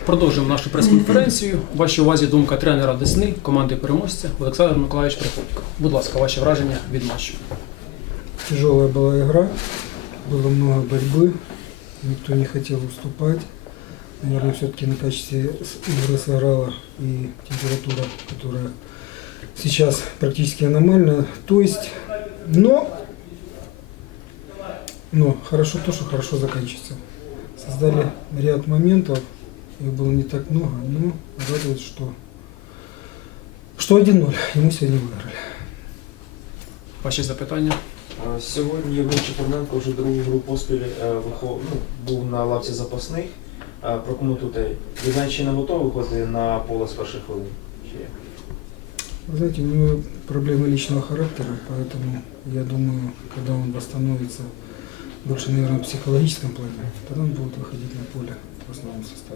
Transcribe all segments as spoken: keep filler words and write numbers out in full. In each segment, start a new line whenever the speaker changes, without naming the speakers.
Продовжуємо нашу прес-конференцію. У вашій увазі думка тренера Десни, команди переможця Олександр Миколаївич Приходько. Будь ласка, ваші враження від матчу.
Тяжелая была игра, было много борьбы, никто не хотел уступать. Наверное, все-таки на качестве игры сыграла и температура, которая сейчас практически аномальная. То есть, но, но хорошо то, что хорошо заканчивается. Создали ряд моментов, их было не так много, но радует, что, что один ноль, и мы сегодня выиграли.
Ваші запитання?
Сьогодні Євген Чепурненко вже другу гру поспіль вихов... ну, був на лавці запасних. Прокоментуйте, ви знаєте, чи не готовий виходити на поле з перших хвилин?
Вы знаете, у него проблемы личного характера, поэтому я думаю, когда он восстановится больше, наверное, в психологическом плане, тогда он будет выходить на поле в основном составе.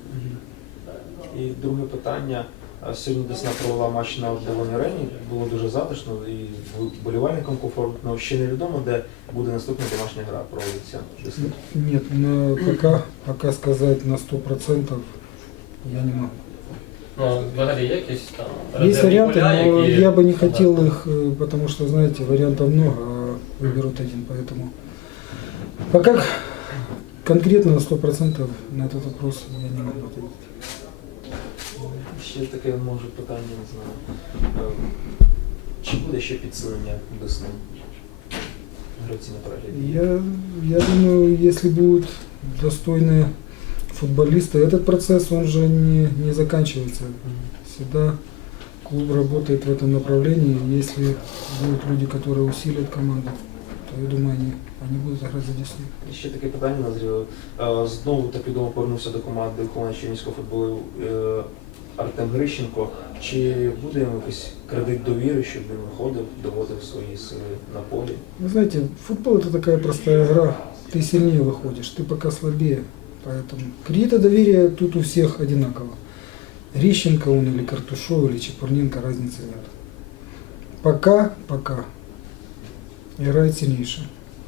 І друге питання. Сьогодні Десна провела матч на Оболонь Арені, було дуже затишно і вболівальникам комфортно. Ще невідомо, де буде наступна домашня гра, проводиться Десна.
Нет, но пока, пока сказать на сто процентов я не могу.
Ну, взагалі є якісь там
Есть
резервні
варианты,
поля,
но
які...
я бы не хотел их, э, потому что, знаете, вариантов много, а выберут один, поэтому пока конкретно на сто процентов на этот вопрос я не могу ответить.
Ще таке, може, питання, не знаю. Чи буде ще підсилення Десни? Гравці на перегляді?
Я, я думаю, если будут достойные футболисты, этот процесс, он же не, не заканчивается. Всегда клуб работает в этом направлении. Если будут люди, которые усилят команду, то я думаю, они, они будут играть за Десну.
І ще таке питання назріло. Е, Знову так відомо повернувся до команди Колона Чернігівського футболу е, Артем Грищенко. Чи буде йому якийсь кредит довіри, щоб він виходив, доводив свої сили на полі?
Вы знаете, футбол это такая простая игра. Ты сильнее выходишь, ты пока слабее. Поэтому кредита доверия тут у всех одинаково. Рищенко он или Картушов, или Чепурненко, разницы нет. Пока, пока играет сильнейший.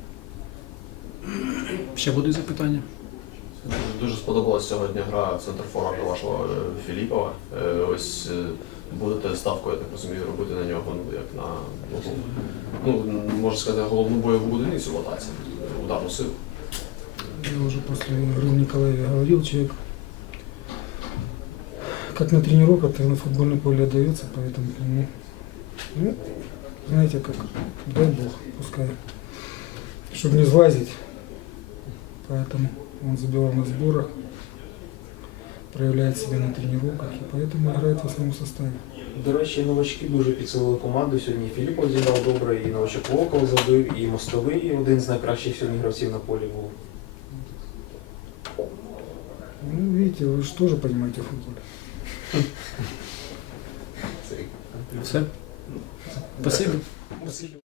Ще будуть запитання?
Дуже сподобалася сьогодні гра центрфорварда вашого е, Філіпова. Е, Ось е, будете ставку, я так розумію, робити на нього, ну, як на, ну, можна сказати, головну бойову одиницю в атаці, ударну силу.
Я уже после игры в Николаеве говорил, человек как на тренировках, так и на футбольном поле отдается, поэтому к нему, ну, знаете, как, дай Бог, пускай, чтобы не сглазить. Поэтому он забивал на сборах, проявляет себя на тренировках, и поэтому играет в основном составе.
До речі, новачки дуже підсилили команду. Сьогодні Філіпов зіграв добре, і новачок Волков забив, і Мостовий один з найкращих сьогодні гравців на полі був.
Ну, видите, вы же тоже понимаете в футболе.
Все? Спасибо.